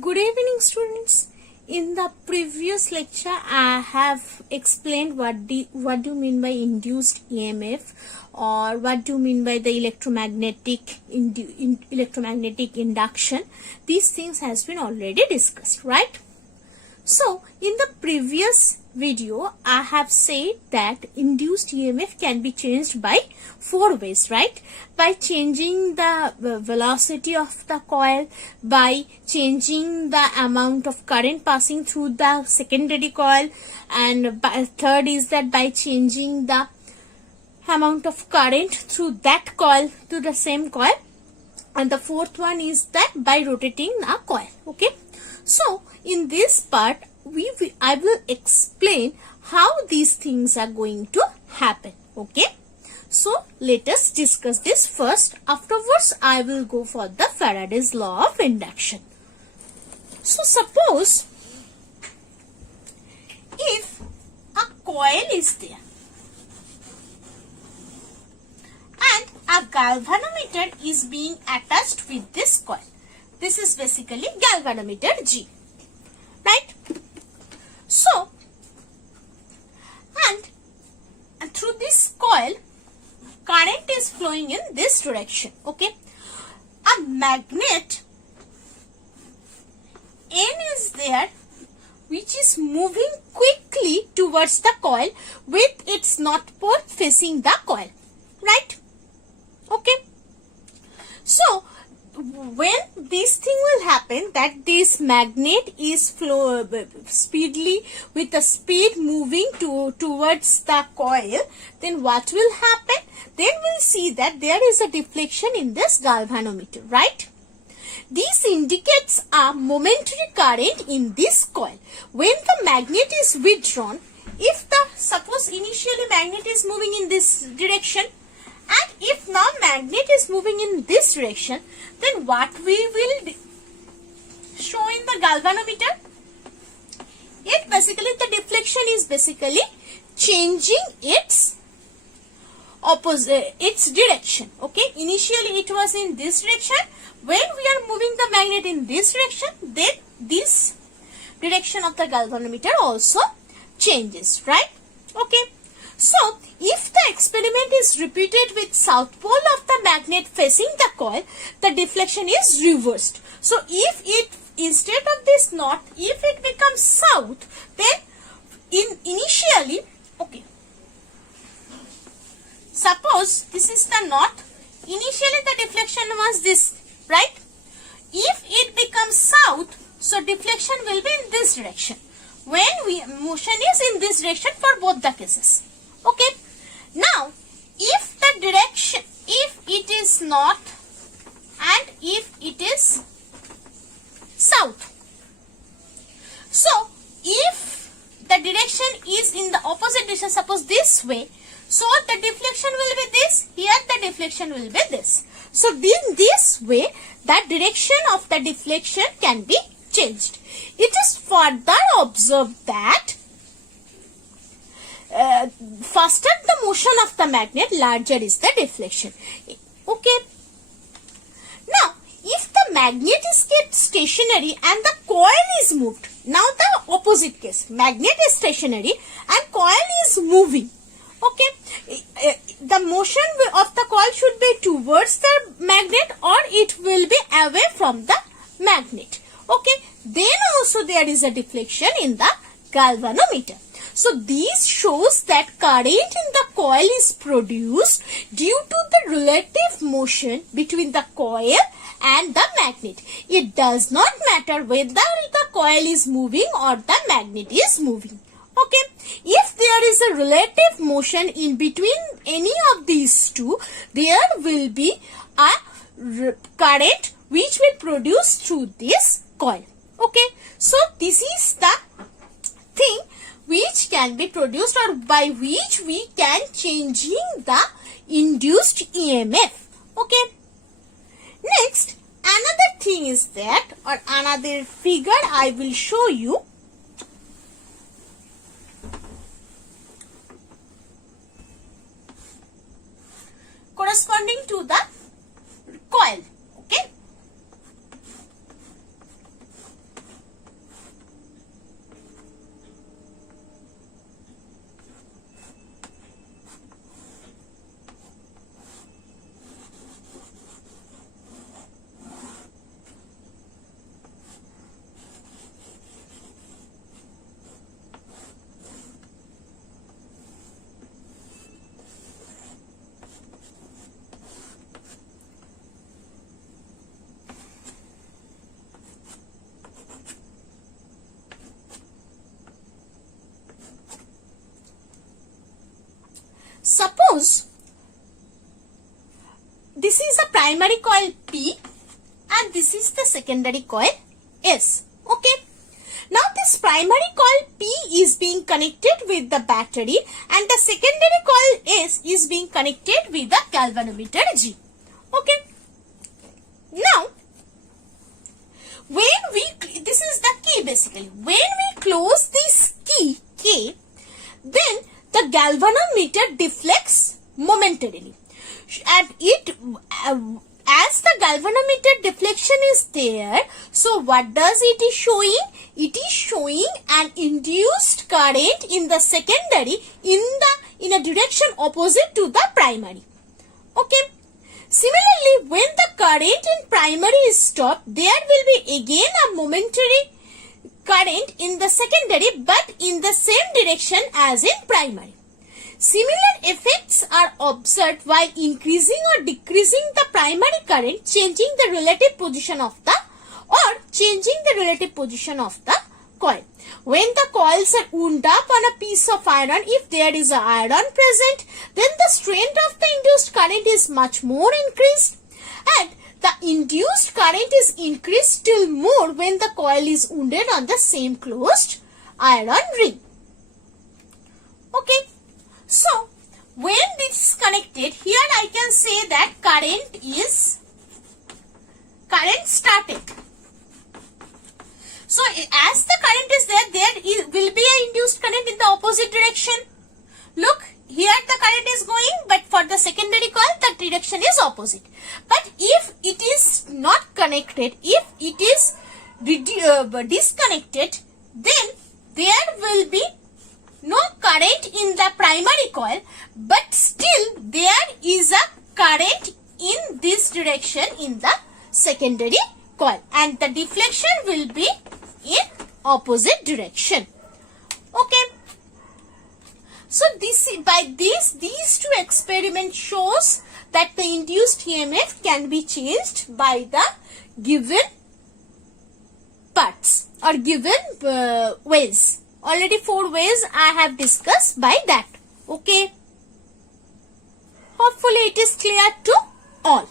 Good evening, students. In the previous lecture, I have explained what do you mean by induced EMF, or what do you mean by the electromagnetic induction. These things has been already discussed, right? So, in the previous video, I have said that induced EMF can be changed by 4 ways, right? By changing the velocity of the coil, by changing the amount of current passing through the secondary coil, and third is that by changing the amount of current through that coil to the same coil, and the fourth one is that by rotating a coil. Okay, so in this part I will explain how these things are going to happen. Okay, so let us discuss this first. Afterwards I will go for the Faraday's law of induction. So suppose if a coil is there and a galvanometer is being attached with this coil. This is basically galvanometer G, right? So, and through this coil, current is flowing in this direction. Okay, a magnet N is there, which is moving quickly towards the coil with its north pole facing the coil, right? Okay, so when this thing will happen, that this magnet is speedily with a speed moving towards the coil, then what will happen? Then we'll see that there is a deflection in this galvanometer, right? This indicates a momentary current in this coil. When the magnet is withdrawn, if the suppose initially magnet is moving in this direction, and if now magnet is moving in this direction, then what we will show in the galvanometer? It basically, the deflection is basically changing its opposite, its direction. Okay, initially it was in this direction. When we are moving the magnet in this direction, then this direction of the galvanometer also changes, right? Okay. So, if the experiment is repeated with south pole of the magnet facing the coil, the deflection is reversed. So, if it instead of this north, if it becomes south, then initially, okay, suppose this is the north, initially the deflection was this, right? If it becomes south, so deflection will be in this direction. When motion is in this direction for both the cases. Okay, now if the direction, if it is north and if it is south, so if the direction is in the opposite direction, suppose this way, so the deflection will be this, here the deflection will be this. So in this way, the direction of the deflection can be changed. It is further observed that faster the motion of the magnet, larger is the deflection. Okay. Now, if the magnet is kept stationary and the coil is moved, now the opposite case, magnet is stationary and coil is moving. Okay, the motion of the coil should be towards the magnet or it will be away from the magnet. Okay, then also there is a deflection in the galvanometer. So, this shows that current in the coil is produced due to the relative motion between the coil and the magnet. It does not matter whether the coil is moving or the magnet is moving. Okay, if there is a relative motion in between any of these two, there will be a current which will produce through this coil. Okay, so this is the thing which can be produced or by which we can changing the induced EMF. Okay. Next, another thing is that, or another figure I will show you. Corresponding to the coil. Okay. Suppose this is the primary coil P and this is the secondary coil S. Okay. Now this primary coil P is being connected with the battery and the secondary coil S is being connected with the galvanometer G. Okay. Now, this is the key basically. When we close this key K, then the galvanometer deflects momentarily. And as the galvanometer deflection is there, so what does it is showing? It is showing an induced current in the secondary in a direction opposite to the primary. Okay. Similarly, when the current in primary is stopped, there will be again a momentary current in the secondary but in the same direction as in primary. Similar effects are observed while increasing or decreasing the primary current, changing the relative position of the coil. When the coils are wound up on a piece of iron, if there is an iron present, then the strength of the induced current is much more increased, and the induced current is increased still more when the coil is wounded on the same closed iron ring. Okay. So, when this is connected, here I can say that current started. So, as the current is there will be an induced current in the opposite direction. Look, here the current is going, but for the secondary coil, the direction is opposite. But if it is not connected, if it is disconnected, then there will be no current in the primary coil, but still there is a current in this direction in the secondary coil, and the deflection will be in opposite direction. Okay. So these two experiments shows that the induced EMF can be changed by the given parts or given ways. Already 4 ways I have discussed by that. Okay. Hopefully it is clear to all.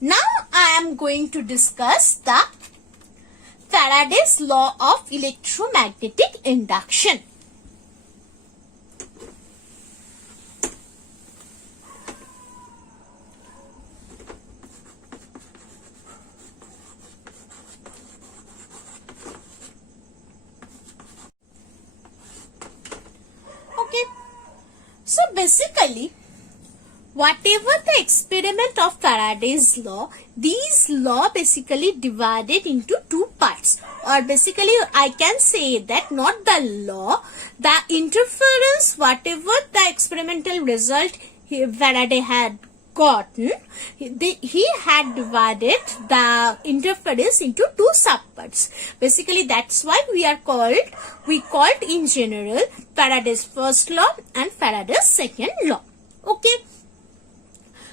Now I am going to discuss the Faraday's law of electromagnetic induction. So basically, whatever the experiment of Faraday's law, these law basically divided into 2 parts, or basically I can say that not the law, the interference, whatever the experimental result Faraday had gotten, he had divided the interference into 2 subparts. Basically that's why we called in general Faraday's first law and Faraday's second law. Okay.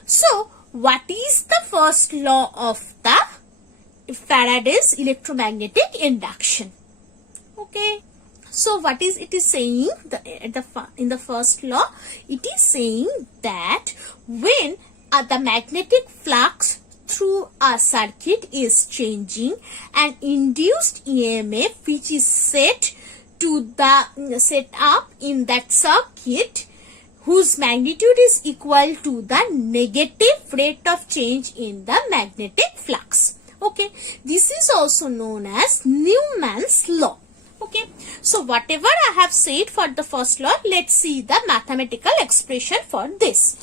So what is the first law of the Faraday's electromagnetic induction? Okay. So what is it is saying in the first law? It is saying that when the magnetic flux through a circuit is changing, an induced EMF which is set up in that circuit, whose magnitude is equal to the negative rate of change in the magnetic flux. Okay, this is also known as Newman's law. Okay, so whatever I have said for the first law, let's see the mathematical expression for this.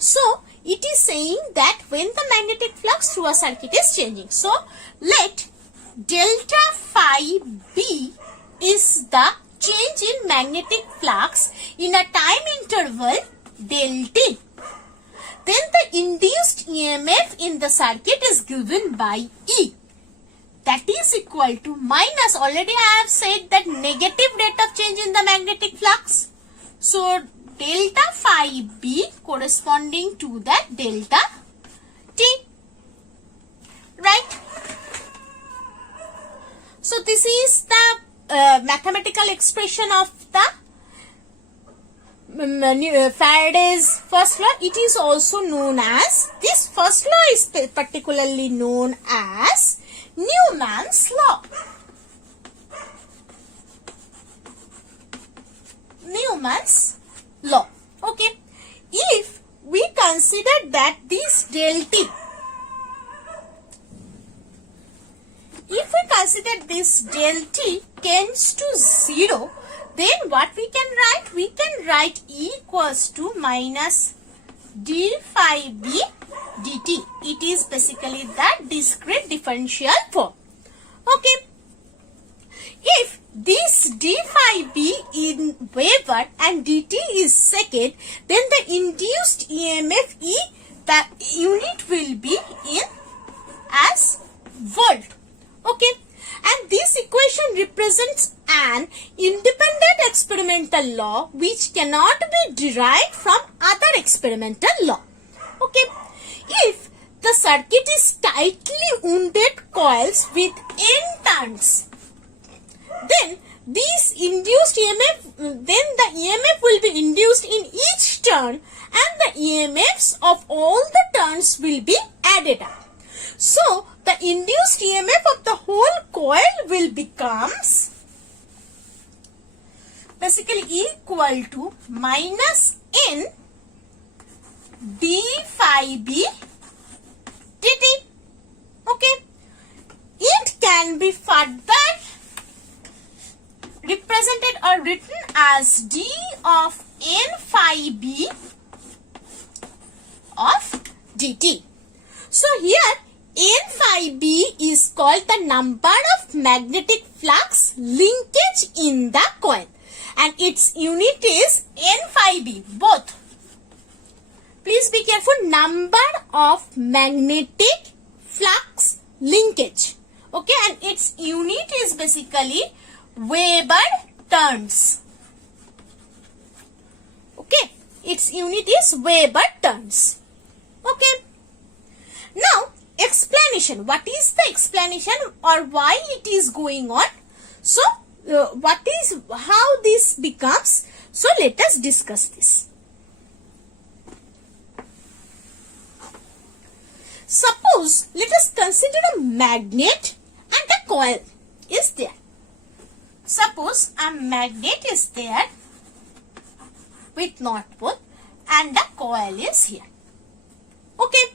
So it is saying that when the magnetic flux through a circuit is changing, so let delta phi B is the change in magnetic flux in a time interval del t. Then the induced EMF in the circuit is given by E. That is equal to minus, already I have said that negative rate of change in the magnetic flux. So delta phi B corresponding to that delta T. Right? So this is the mathematical expression of the Faraday's first law, it is also known as, this first law is particularly known as Newman's law. Newman's law. Okay. If we consider that this del T, if we consider this del T tends to 0, then what we can write? We can write E equals to minus d phi b dt. It is basically the discrete differential form. Okay. If this d phi b in Weber and dt is second, then the induced EMF E, the unit will be in as volt. Okay. And this equation represents an independent experimental law which cannot be derived from other experimental law. Okay. If the circuit is tightly wounded coils with n turns, then these induced EMF, then the EMF will be induced in each turn and the EMFs of all the turns will be added up. So, the induced EMF of the whole coil will becomes basically equal to minus n d phi b dt. Okay. It can be further represented or written as d of n phi b of dt. So here n phi b is called the number of magnetic flux linkage in the coil and its unit is n phi b, both. Please be careful, number of magnetic flux linkage. Okay, and its unit is basically Weber turns. Okay, its unit is Weber turns. Okay. Now, explanation. What is the explanation or why it is going on? So, how this becomes? So, let us discuss this. Suppose, let us consider a magnet and a coil is there. Suppose a magnet is there with north pole and the coil is here. Okay.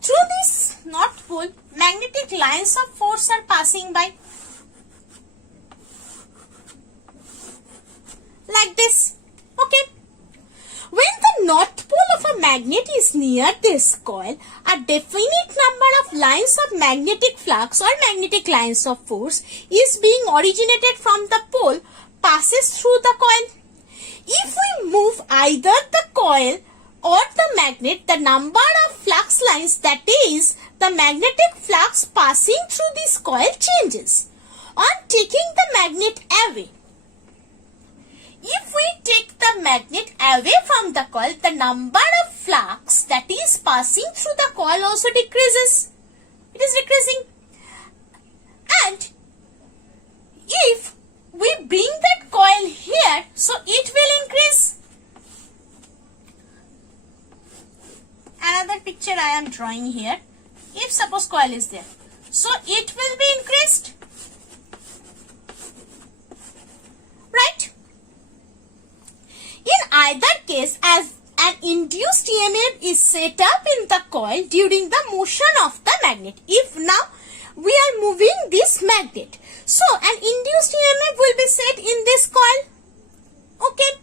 Through this north pole, magnetic lines of force are passing by. Like this. Okay. When the north pole of a magnet is near this coil, a definite number of lines of magnetic flux or magnetic lines of force is being originated from the pole passes through the coil. If we move either the coil or the magnet, the number of flux lines, that is, the magnetic flux passing through this coil changes on taking the magnet away. If we take the magnet away from the coil, the number of flux that is passing through the coil also decreases. It is decreasing. And if we bring that coil here, so it will increase. Another picture I am drawing here. If suppose coil is there, so it will be increased. Right? In either case, as an induced EMF is set up in the coil during the motion of the magnet. If now we are moving this magnet, so an induced EMF will be set in this coil. Okay.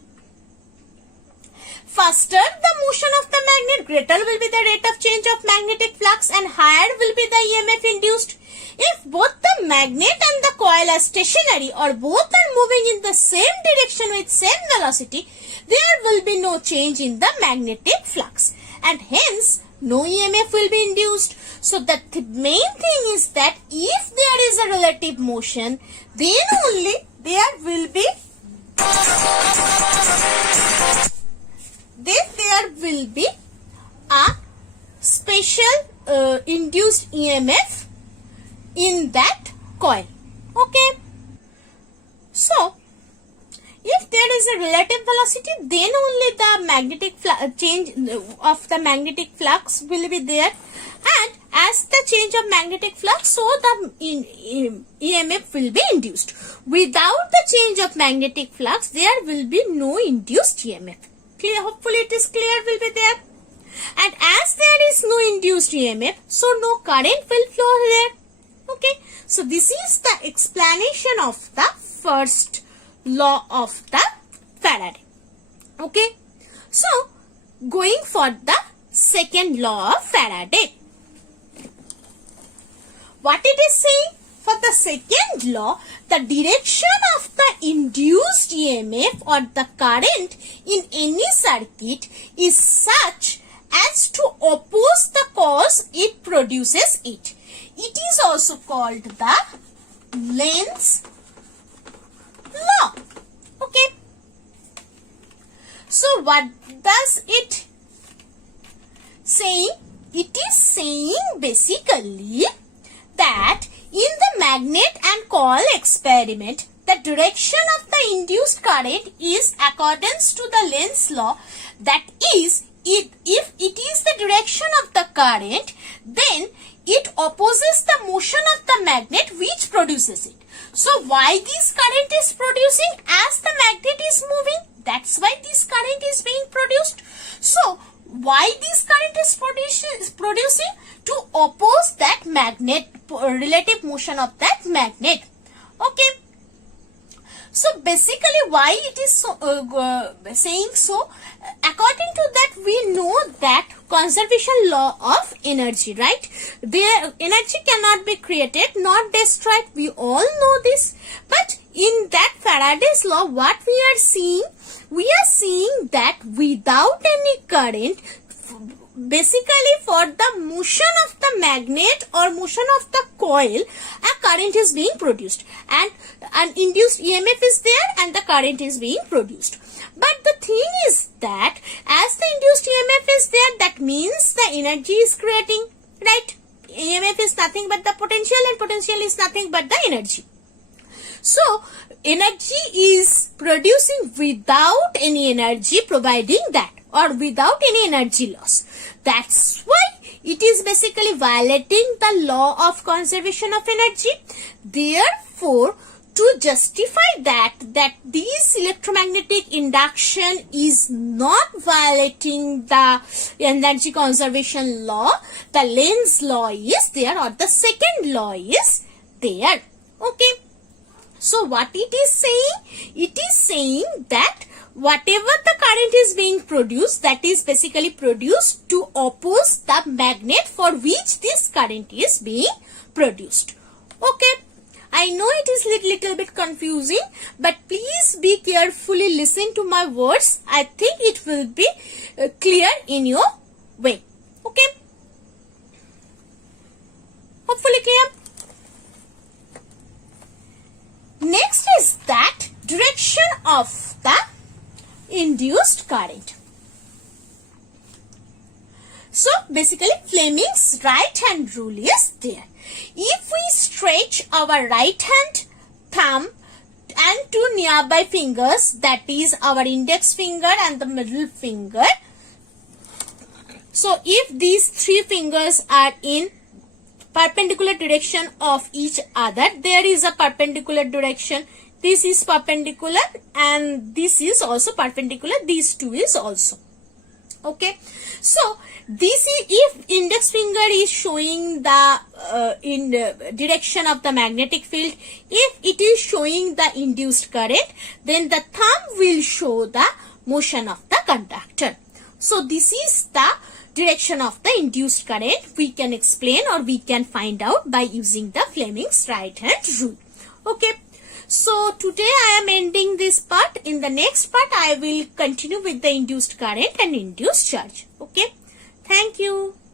Faster the motion of the magnet, greater will be the rate of change of magnetic flux and higher will be the EMF induced. If both the magnet and the coil are stationary or both are moving in the same direction with same velocity, there will be no change in the magnetic flux and hence no EMF will be induced. So the main thing is that if there is a relative motion, then only there will be a special induced EMF in that coil. Okay. So, if if there is a relative velocity, then only the magnetic change of the magnetic flux will be there, and as the change of magnetic flux, so the EMF will be induced. Without the change of magnetic flux, there will be no induced EMF. Clear? Hopefully it is clear, will be there. And as there is no induced EMF, so no current will flow there. Okay, so this is the explanation of the first law of the Faraday. Okay, so going for the second law of Faraday. What it is saying? For the second law, the direction of the induced EMF or the current in any circuit is such as to oppose the cause it produces it. It is also called the Lenz's law. Okay. So what does it saying? It is saying basically that in the magnet and coil experiment, the direction of the induced current is accordance to the Lenz's law. That is, if it is the direction of the current, then it opposes the motion of the magnet which produces it. So why this current is producing? As the magnet is moving, that's why this current is being produced. So why this current is producing? To oppose that magnet, relative motion of that magnet. Okay. So basically why it is so, saying so? According to that, we know that conservation law of energy, right? The energy cannot be created nor destroyed. We all know this. But in that Faraday's law, what we are seeing that without any current, basically for the motion of the magnet or motion of the coil, a current is being produced and an induced EMF is there and the current is being produced. But the thing is that as the induced EMF is there, that means the energy is creating, right? EMF is nothing but the potential and potential is nothing but the energy. So energy is producing without any energy providing that, or without any energy loss. That's why it is basically violating the law of conservation of energy. Therefore, to justify that this electromagnetic induction is not violating the energy conservation law, the Lenz's law is there, or the second law is there. Okay. So what it is saying? It is saying that whatever the current is being produced, that is basically produced to oppose the magnet for which this current is being produced. Okay. I know it is little bit confusing, but please be carefully listen to my words. I think it will be clear in your way. Okay. Hopefully clear. Next is that direction of the induced current. So basically Fleming's right hand rule is there. If we stretch our right hand thumb and two nearby fingers, that is our index finger and the middle finger. So if these three fingers are in perpendicular direction of each other, there is a perpendicular direction. This is perpendicular and this is also perpendicular. These two is also. Okay. So this is, if index finger is showing the in the direction of the magnetic field, if it is showing the induced current, then the thumb will show the motion of the conductor. So this is the direction of the induced current. We can explain or we can find out by using the Fleming's right hand rule. Okay. So today I am ending this part. In the next part I will continue with the induced current and induced charge. Okay. Thank you.